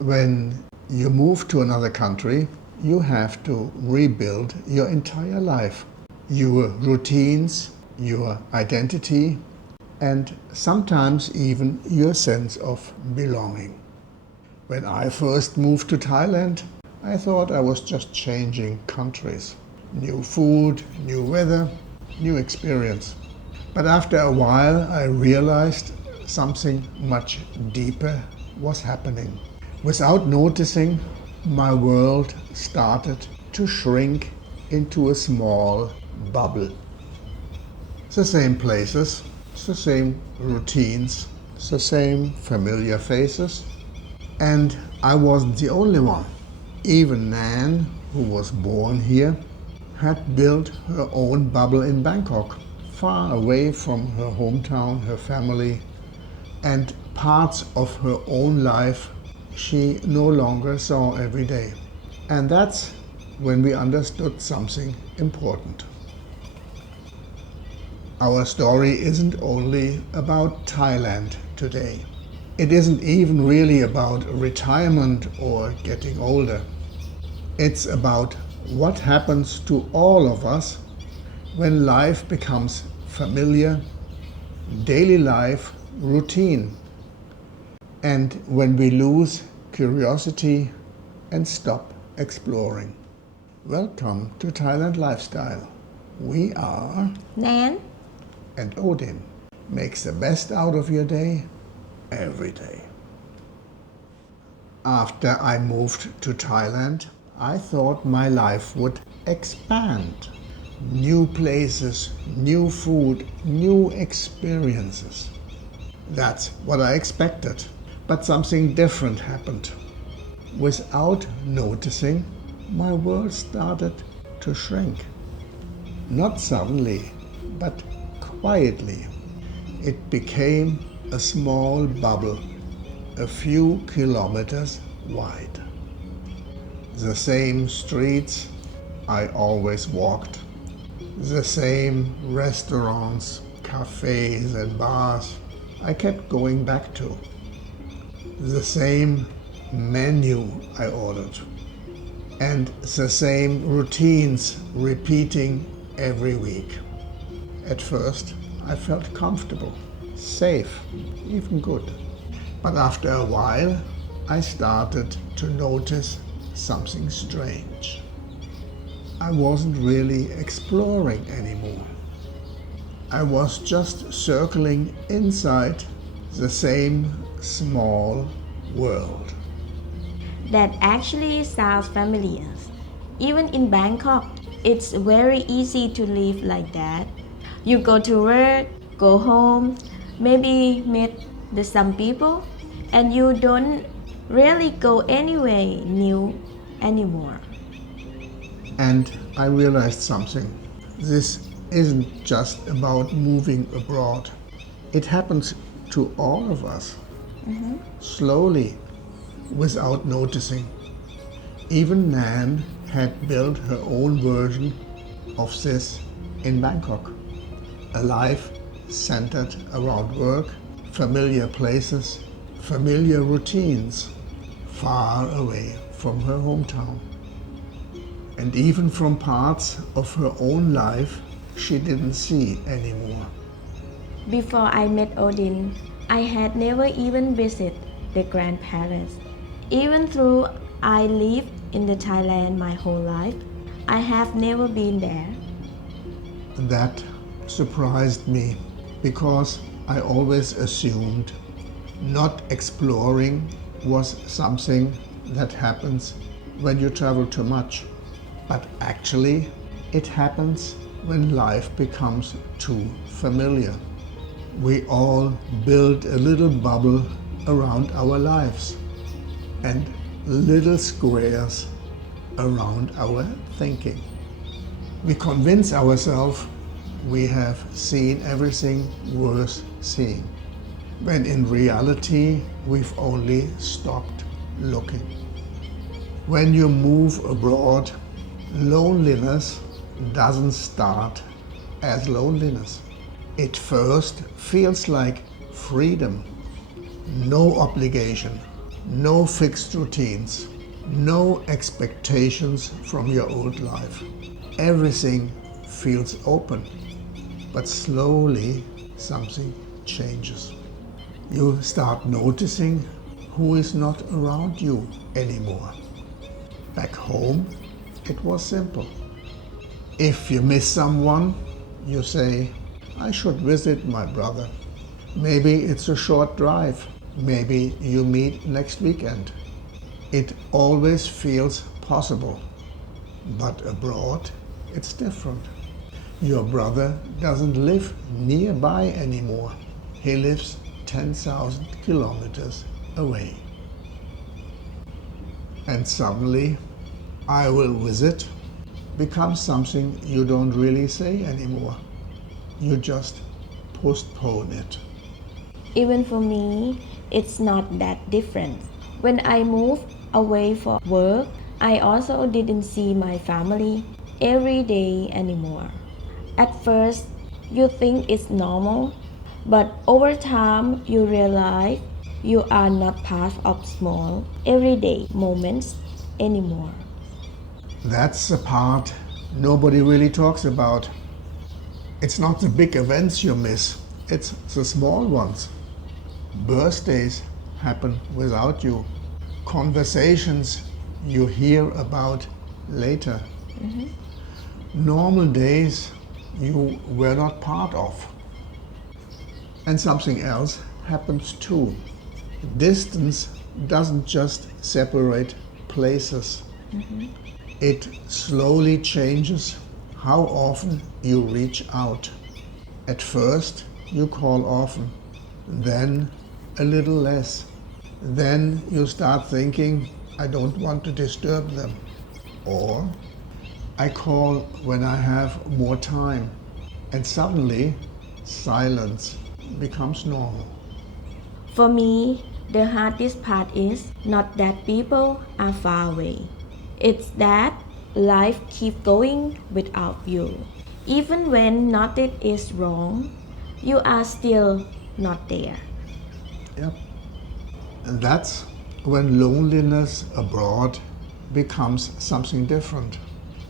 When you move to another country, you have to rebuild your entire life, your routines, your identity, and sometimes even your sense of belonging. When I first moved to Thailand, I thought I was just changing countries. New food, new weather, new experience. But after a while, I realized something much deeper was happening. Without noticing, my world started to shrink into a small bubble. The same places, the same routines, the same familiar faces. And I wasn't the only one. Even Nann, who was born here, had built her own bubble in Bangkok, far away from her hometown, her family, and parts of her own life she no longer saw every day. And that's when we understood something important. Our story isn't only about Thailand today. It isn't even really about retirement or getting older. It's about what happens to all of us when life becomes familiar, daily life routine, and when we lose curiosity and stop exploring. Welcome to Thailand Lifestyle. We are Nann and Odin. Makes the best out of your day every day. After I moved to Thailand, I thought my life would expand. New places, new food, new experiences. That's what I expected. But something different happened. Without noticing, my world started to shrink. Not suddenly, but quietly. It became a small bubble, a few kilometers wide. The same streets I always walked, the same restaurants, cafes and bars I kept going back to, the same menu I ordered, and the same routines repeating every week. At first, I felt comfortable, safe, even good. But after a while, I started to notice something strange. I wasn't really exploring anymore. I was just circling inside the same small world. that actually sounds familiar. Even in Bangkok, it's very easy to live like that. You go to work, go home, maybe meet some people, and you don't really go anywhere new anymore. And I realized something. This isn't just about moving abroad. It happens to all of us, slowly, without noticing. Even Nann had built her own version of this in Bangkok. A life centered around work, familiar places, familiar routines, far away from her hometown. And even from parts of her own life she didn't see anymore. Before I met Odin, I had never even visited the Grand Palace. Even though I lived in the Thailand my whole life, I have never been there. That surprised me because I always assumed not exploring was something that happens when you travel too much. But actually, it happens when life becomes too familiar. We all build a little bubble around our lives and little squares around our thinking. We convince ourselves we have seen everything worth seeing, when in reality we've only stopped looking. When you move abroad, loneliness doesn't start as loneliness. It first feels like freedom, no obligation, No fixed routines, no expectations from your old life. Everything feels open, but slowly something changes. You start noticing who is not around you anymore. Back home, it was simple. If you miss someone, you say, I should visit my brother. Maybe it's a short drive. Maybe you meet next weekend. It always feels possible. But abroad, it's different. Your brother doesn't live nearby anymore. He lives 10,000 kilometers away. And suddenly, I will visit becomes something you don't really say anymore. You just postpone it. Even for me, it's not that different. When I moved away for work, I also didn't see my family every day anymore. At first, you think it's normal, but over time, you realize you are not part of small, everyday moments anymore. That's the part nobody really talks about. It's not the big events you miss, it's the small ones. Birthdays happen without you. Conversations you hear about later. Normal days you were not part of. And something else happens too. Distance doesn't just separate places. It slowly changes how often you reach out. At first, you call often, then a little less. Then you start thinking, I don't want to disturb them. Or I call when I have more time. And suddenly, silence becomes normal. For me, the hardest part is not that people are far away. It's that life keeps going without you. Even when nothing is wrong, you are still not there. Yep. And that's when loneliness abroad becomes something different.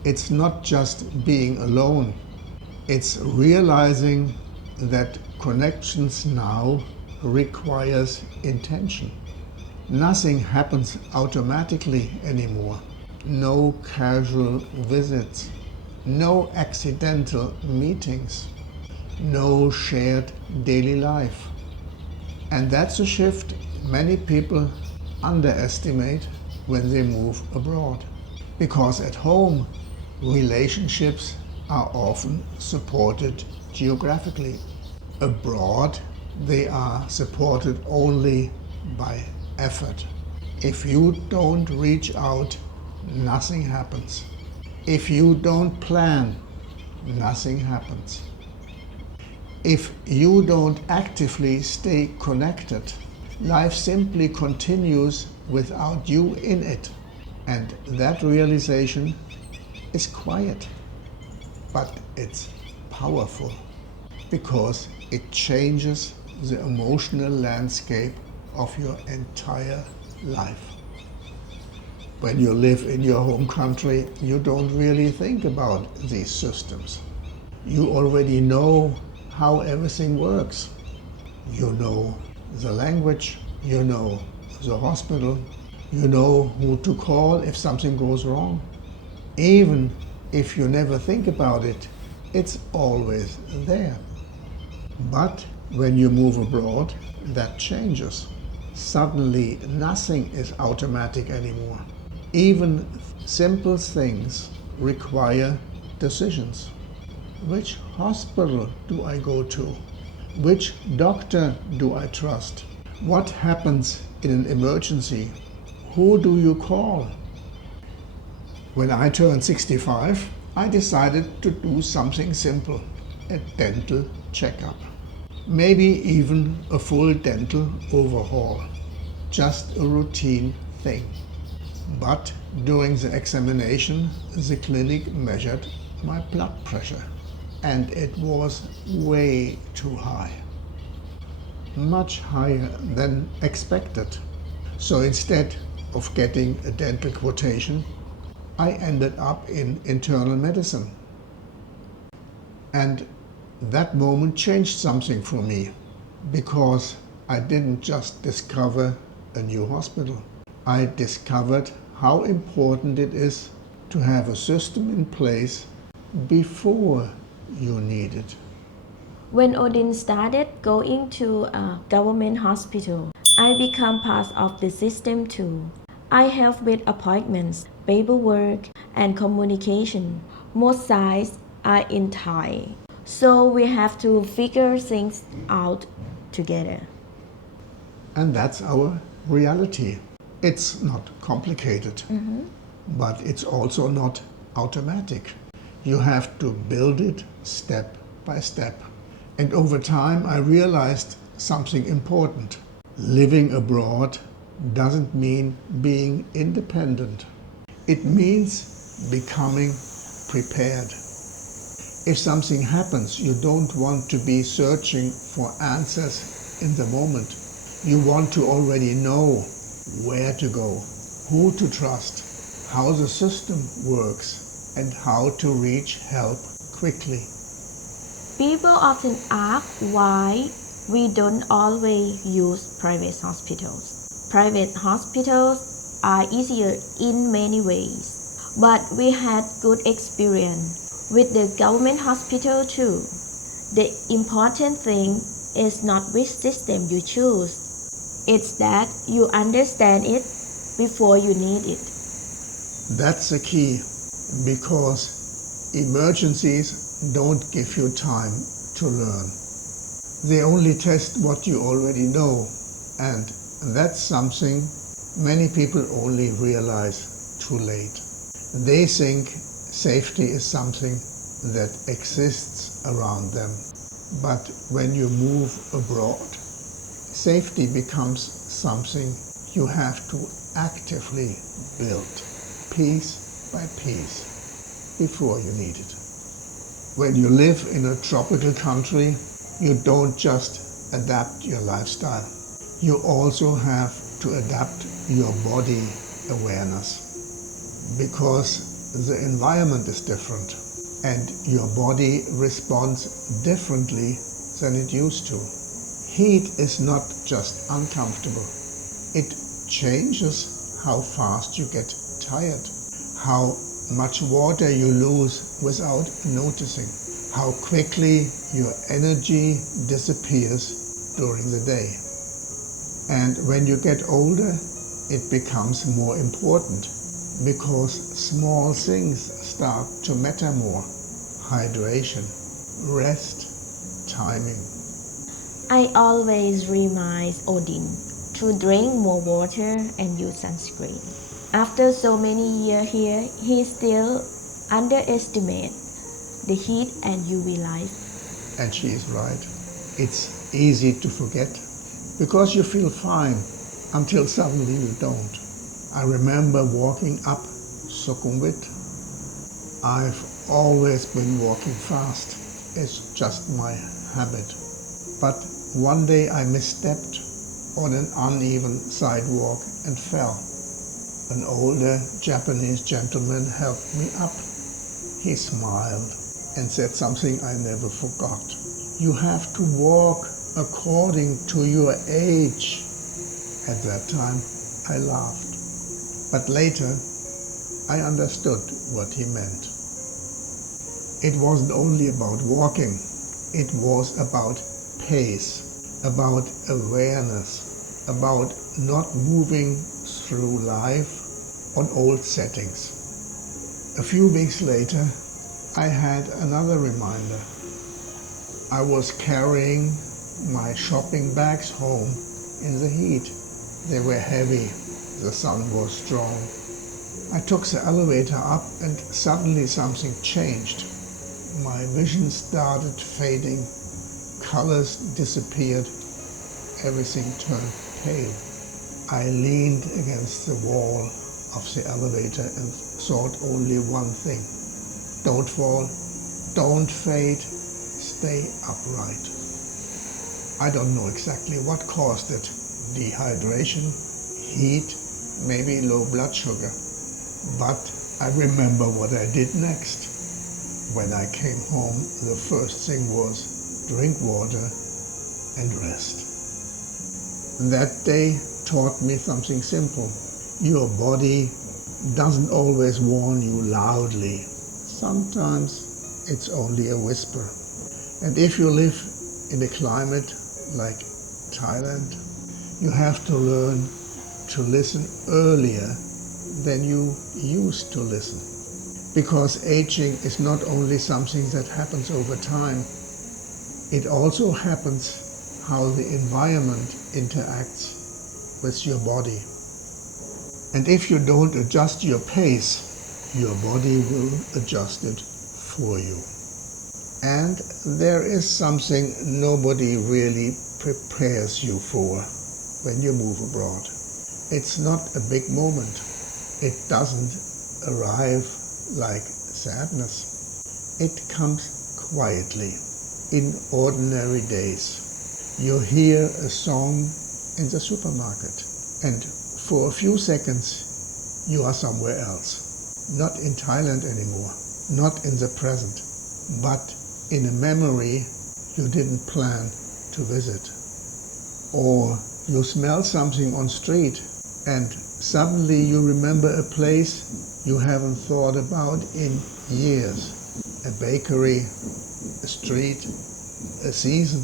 It's not just being alone. It's realizing that connections now requires intention. Nothing happens automatically anymore. No casual visits, no accidental meetings, no shared daily life. And that's a shift many people underestimate when they move abroad. Because at home, relationships are often supported geographically. Abroad, they are supported only by effort. If you don't reach out, nothing happens. If you don't plan, nothing happens. If you don't actively stay connected, life simply continues without you in it. And that realization is quiet, but it's powerful because it changes the emotional landscape of your entire life. When you live in your home country, you don't really think about these systems. You already know how everything works. You know the language, you know the hospital, you know who to call if something goes wrong. Even if you never think about it, it's always there. But when you move abroad, that changes. Suddenly, nothing is automatic anymore. Even simple things require decisions. Which hospital do I go to? Which doctor do I trust? What happens in an emergency? Who do you call? When I turned 65, I decided to do something simple, a dental checkup. Maybe even a full dental overhaul. Just a routine thing. But during the examination, the clinic measured my blood pressure, and it was way too high. Much higher than expected. So instead of getting a dental quotation, I ended up in internal medicine. And that moment changed something for me, because I didn't just discover a new hospital. I discovered how important it is to have a system in place before you need it. When Odin started going to a government hospital, I became part of the system too. I help with appointments, paperwork, and communication. Most sites are in Thai, so we have to figure things out together. And that's our reality. It's not complicated, but it's also not automatic. You have to build it step by step. And over time, I realized something important. Living abroad doesn't mean being independent. It means becoming prepared. If something happens, you don't want to be searching for answers in the moment. You want to already know where to go, who to trust, how the system works, and how to reach help quickly. People often ask why we don't always use private hospitals. Private hospitals are easier in many ways, but we had good experience with the government hospital too. The important thing is not which system you choose, it's that you understand it before you need it. That's the key, because emergencies don't give you time to learn. They only test what you already know, and that's something many people only realize too late. They think safety is something that exists around them. But when you move abroad, safety becomes something you have to actively build, piece by piece, before you need it. When you live in a tropical country, you don't just adapt your lifestyle. You also have to adapt your body awareness, because the environment is different and your body responds differently than it used to. Heat is not just uncomfortable. It changes how fast you get tired, how much water you lose without noticing, how quickly your energy disappears during the day. And when you get older, it becomes more important, because small things start to matter more. Hydration, rest, timing. I always remind Odin to drink more water and use sunscreen. After so many years here, he still underestimates the heat and UV light. And she is right. It's easy to forget, because you feel fine until suddenly you don't. I remember walking up Sukhumvit. I've always been walking fast. It's just my habit. But one day I misstepped on an uneven sidewalk and fell. An older Japanese gentleman helped me up. He smiled and said something I never forgot. You have to walk according to your age. At that time, I laughed. But later, I understood what he meant. It wasn't only about walking. It was about pace, about awareness, about not moving through life on old settings. A few weeks later, I had another reminder. I was carrying my shopping bags home in the heat. They were heavy. The sun was strong. I took the elevator up and suddenly something changed. My vision started fading. Colors disappeared. Everything turned pale. I leaned against the wall of the elevator and thought only one thing. Don't fall, don't fade, stay upright. I don't know exactly what caused it. Dehydration, heat, maybe low blood sugar. But I remember what I did next. When I came home, the first thing was drink water and rest. That day taught me something simple. Your body doesn't always warn you loudly. Sometimes it's only a whisper. And if you live in a climate like Thailand, you have to learn to listen earlier than you used to listen. Because aging is not only something that happens over time, it also happens how the environment interacts with your body. And if you don't adjust your pace, your body will adjust it for you. And there is something nobody really prepares you for when you move abroad. It's not a big moment. It doesn't arrive like sadness. It comes quietly, in ordinary days. You hear a song in the supermarket, and for a few seconds you are somewhere else. Not in Thailand anymore, not in the present, but in a memory you didn't plan to visit. Or you smell something on street and suddenly you remember a place you haven't thought about in years. A bakery, a street, a season,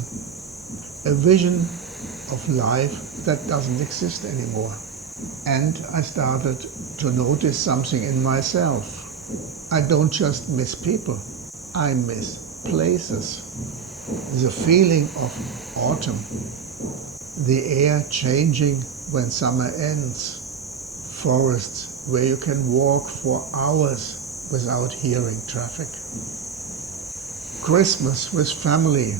a vision of life that doesn't exist anymore. And I started to notice something in myself. I don't just miss people, I miss places. The feeling of autumn, the air changing when summer ends, forests where you can walk for hours without hearing traffic. Christmas with family,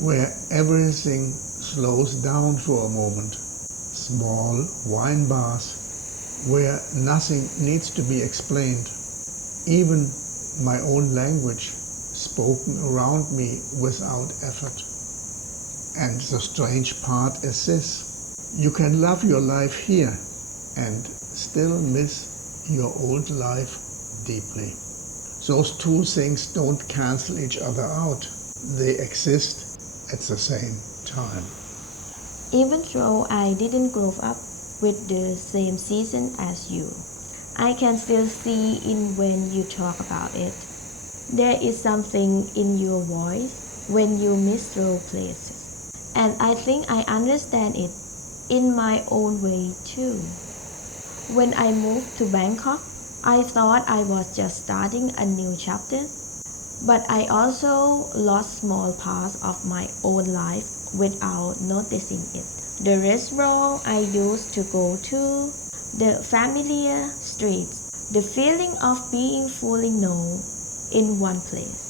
where everything slows down for a moment. Small wine bars, where nothing needs to be explained. Even my own language spoken around me without effort. And the strange part is this: you can love your life here and still miss your old life deeply. Those two things don't cancel each other out. They exist at the same time. Even though I didn't grow up with the same season as you, I can still see in when you talk about it. There is something in your voice when you miss those places. And I think I understand it in my own way too. When I moved to Bangkok, I thought I was just starting a new chapter, but I also lost small parts of my own life without noticing it. The restaurant I used to go to, the familiar streets, the feeling of being fully known in one place.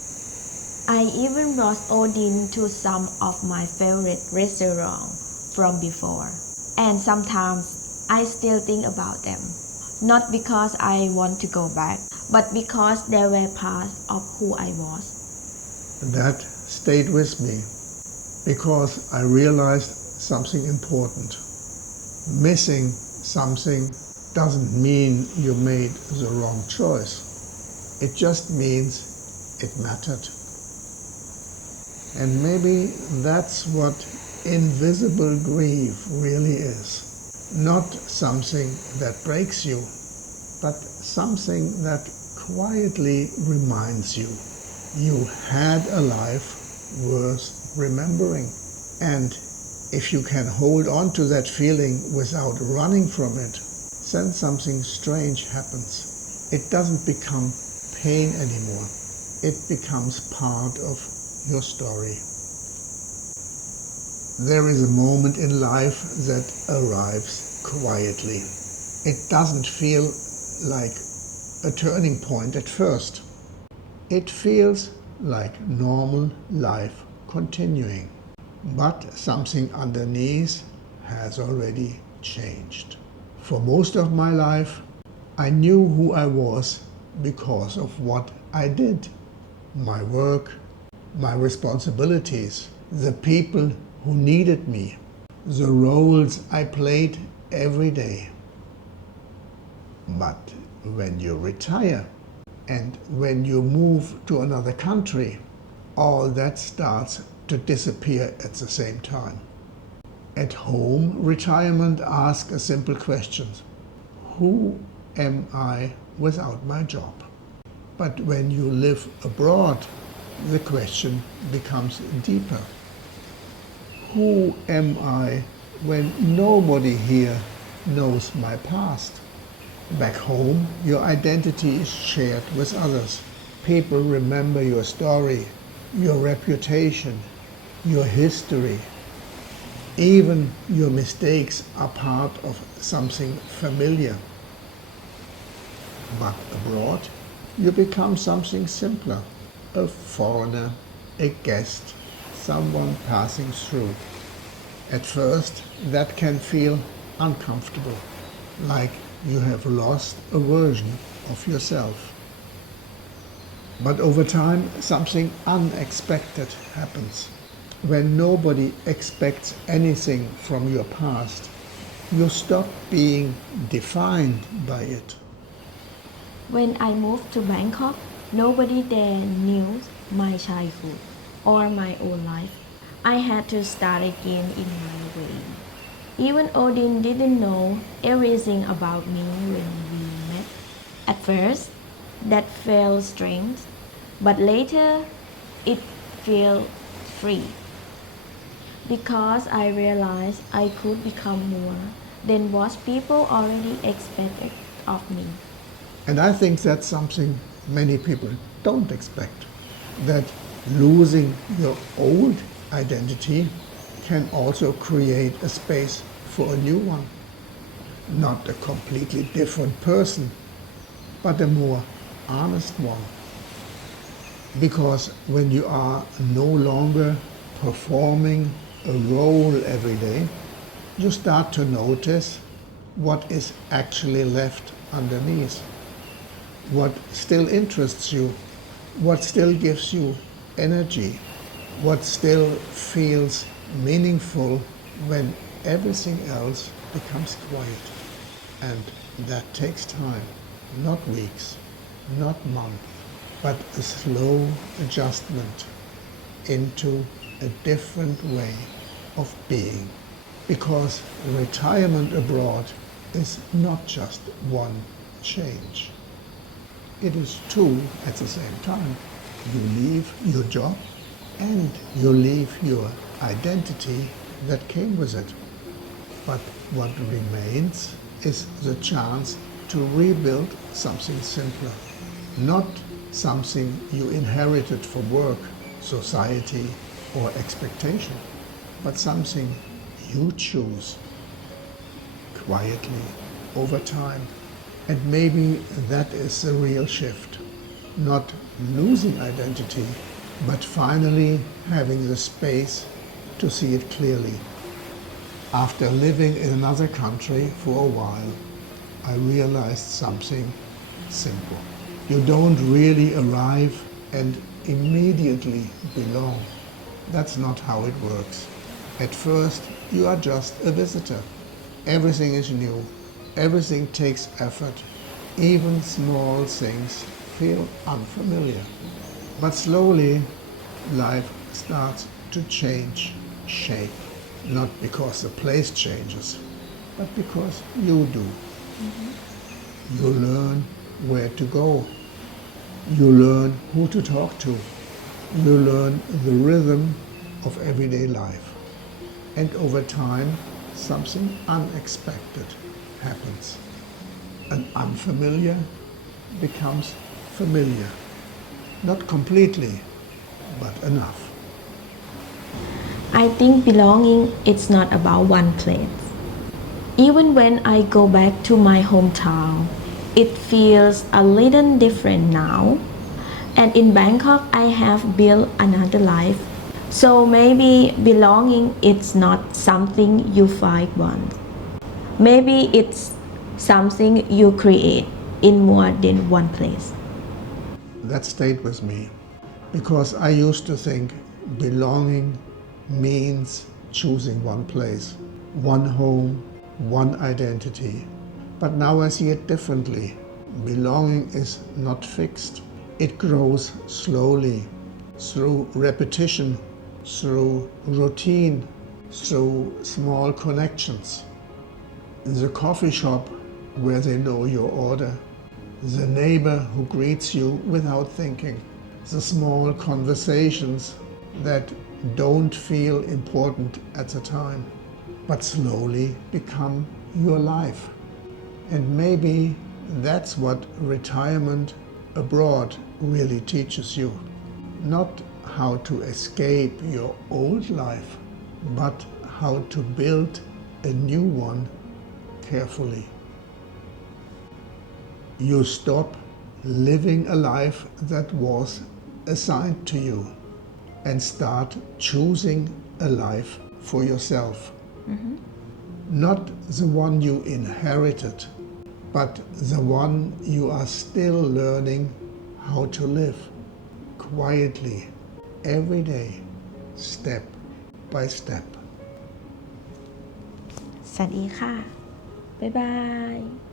I even brought Odin to some of my favorite restaurants from before. And sometimes I still think about them. Not because I want to go back, but because they were part of who I was. That stayed with me because I realized something important. Missing something doesn't mean you made the wrong choice. It just means it mattered. And maybe that's what invisible grief really is. Not something that breaks you, but something that quietly reminds you had a life worth remembering. And if you can hold on to that feeling without running from it, then something strange happens. It doesn't become pain anymore. It becomes part of your story. There is a moment in life that arrives quietly. It doesn't feel like a turning point at first. It feels like normal life continuing. But something underneath has already changed. For most of my life, I knew who I was because of what I did. My work, my responsibilities, the people who needed me, the roles I played every day. But when you retire and when you move to another country, all that starts to disappear at the same time. At home, retirement asks a simple question: who am I without my job? But when you live abroad, the question becomes deeper. Who am I when nobody here knows my past? Back home, your identity is shared with others. People remember your story, your reputation, your history. Even your mistakes are part of something familiar. But abroad, you become something simpler, a foreigner, a guest, someone passing through. At first, that can feel uncomfortable, like you have lost a version of yourself. But over time, something unexpected happens. When nobody expects anything from your past, you stop being defined by it. When I moved to Bangkok, nobody there knew my childhood or my own life. I had to start again in my way. Even Odin didn't know everything about me when we met. At first, that felt strange, but later it felt free. Because I realized I could become more than what people already expected of me. And I think that's something many people don't expect, that losing your old identity can also create a space for a new one. Not a completely different person, but a more honest one. Because when you are no longer performing a role every day, you start to notice what is actually left underneath, what still interests you, what still gives you energy, what still feels meaningful when everything else becomes quiet. And that takes time, not weeks, not months, but a slow adjustment into a different way of being. Because retirement abroad is not just one change. It is two at the same time. You leave your job and you leave your identity that came with it. But what remains is the chance to rebuild something simpler. Not something you inherited from work, society, or expectation, but something you choose quietly over time. And maybe that is the real shift. Not losing identity, but finally having the space to see it clearly. After living in another country for a while, I realized something simple. You don't really arrive and immediately belong. That's not how it works. At first, you are just a visitor. Everything is new. Everything takes effort. Even small things feel unfamiliar. But slowly, life starts to change shape. Not because the place changes, but because you do. You learn where to go. You learn who to talk to. You learn the rhythm of everyday life. And over time, something unexpected happens. An unfamiliar becomes familiar. Not completely, but enough. I think belonging is not about one place. Even when I go back to my hometown, it feels a little different now. And in Bangkok, I have built another life. So maybe belonging is not something you find once. Maybe it's something you create in more than one place. That stayed with me because I used to think belonging means choosing one place, one home, one identity. But now I see it differently. Belonging is not fixed. It grows slowly, through repetition, through routine, through small connections. The coffee shop where they know your order, the neighbor who greets you without thinking, the small conversations that don't feel important at the time, but slowly become your life. And maybe that's what retirement abroad really teaches you. Not how to escape your old life, but how to build a new one carefully. You stop living a life that was assigned to you and start choosing a life for yourself. Not the one you inherited, but the one you are still learning how to live quietly every day, step by step. สวัสดีค่ะ บ๊ายบาย